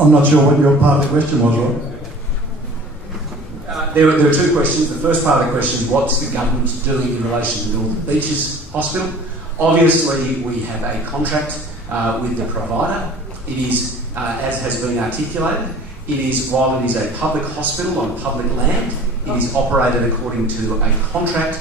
I'm not sure what your part of the question was, Rob. There were two questions. The first part of the question, what's the government doing in relation to Northern Beaches Hospital? Obviously, we have a contract with the provider. It is, as has been articulated, while it is a public hospital on public land, it is operated according to a contract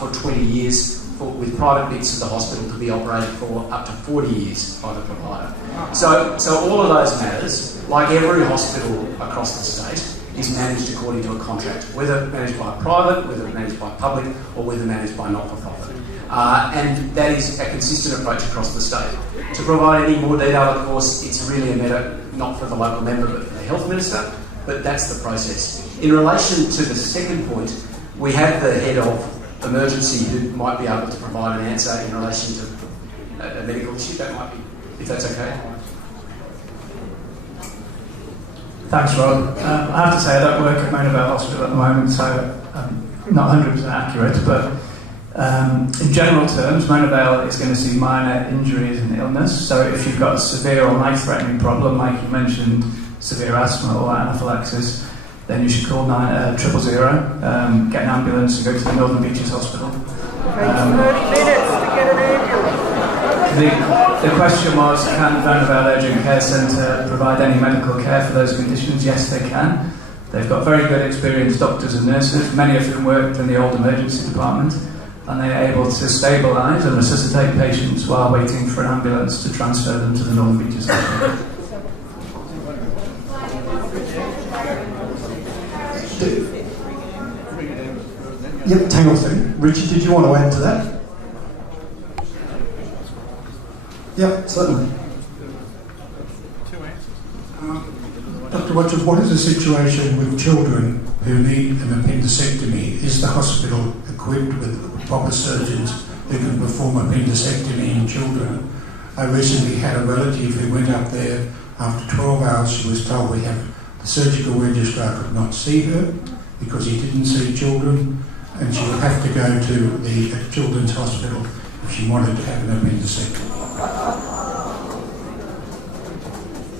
for 20 years with private bits of the hospital to be operated for up to 40 years by the provider. So all of those matters, like every hospital across the state, is managed according to a contract, whether managed by private, whether managed by public, or whether managed by not-for-profit. And that is a consistent approach across the state. To provide any more detail, of course, it's really a matter not for the local member but for the health minister, but that's the process. In relation to the second point, we have the head of emergency who might be able to provide an answer in relation to a medical issue. That might be, if that's okay. Thanks, Rob. I have to say I don't work at Mona Vale Hospital at the moment, so I'm not 100% accurate, but in general terms, Mona Vale is going to see minor injuries and illness. So if you've got a severe or life-threatening problem, like you mentioned, severe asthma or anaphylaxis, then you should call 000, get an ambulance and go to the Northern Beaches Hospital. 30 minutes to get an ambulance. The question was, can Vale Urgent Care Centre provide any medical care for those conditions? Yes, they can. They've got very good experienced doctors and nurses, many of whom worked in the old emergency department, and they are able to stabilise and resuscitate patients while waiting for an ambulance to transfer them to the Northern Beaches Hospital. Yep, hang on a second. Richard, did you want to add to that? Yep, certainly. Dr. Watchford, what is the situation with children who need an appendectomy? Is the hospital equipped with proper surgeons who can perform appendectomy in children? I recently had a relative who went up there. After 12 hours, she was told the surgical registrar could not see her because he didn't see children, and she would have to go to the children's hospital if she wanted to have an appendectomy.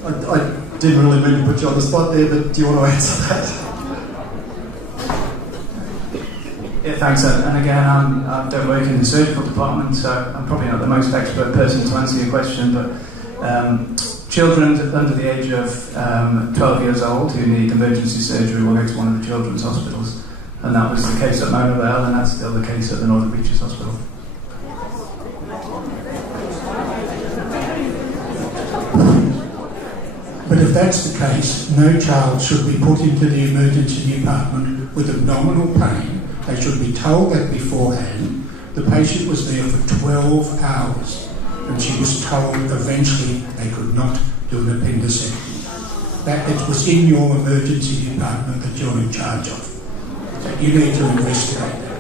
I didn't really mean to put you on the spot there, but do you want to answer that? Yeah, thanks. And again, I don't work in the surgical department, so I'm probably not the most expert person to answer your question, but children under the age of 12 years old who need emergency surgery will go to one of the children's hospitals. And that was the case at Mona Vale, and that's still the case at the Northern Beaches Hospital. But if that's the case, no child should be put into the emergency department with abdominal pain. They should be told that beforehand. The patient was there for 12 hours, and she was told eventually they could not do an appendectomy. That it was in your emergency department that you're in charge of. So you need to investigate that.